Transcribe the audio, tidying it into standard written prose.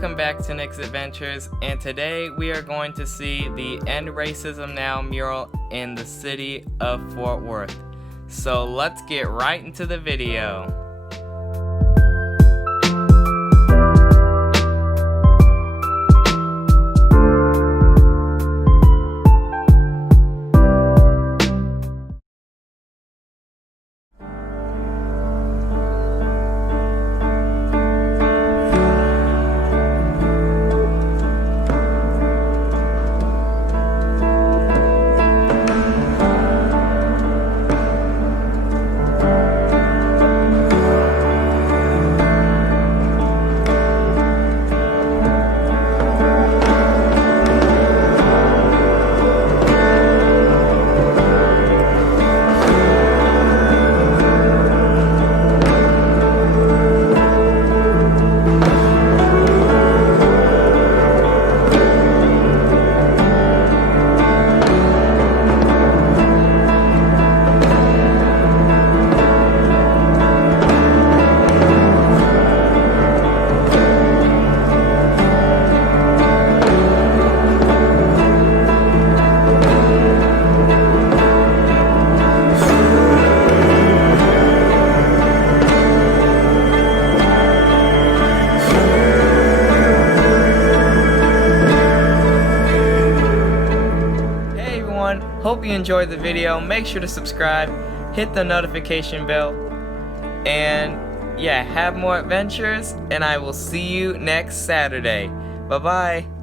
welcome back to Nick's Adventures, and today we are going to see the End Racism Now mural in the city of Fort Worth. So let's get right into the video. Hope you enjoyed the video. Make sure to subscribe, hit the notification bell, and yeah, have more adventures, and I will see you next Saturday. Bye bye.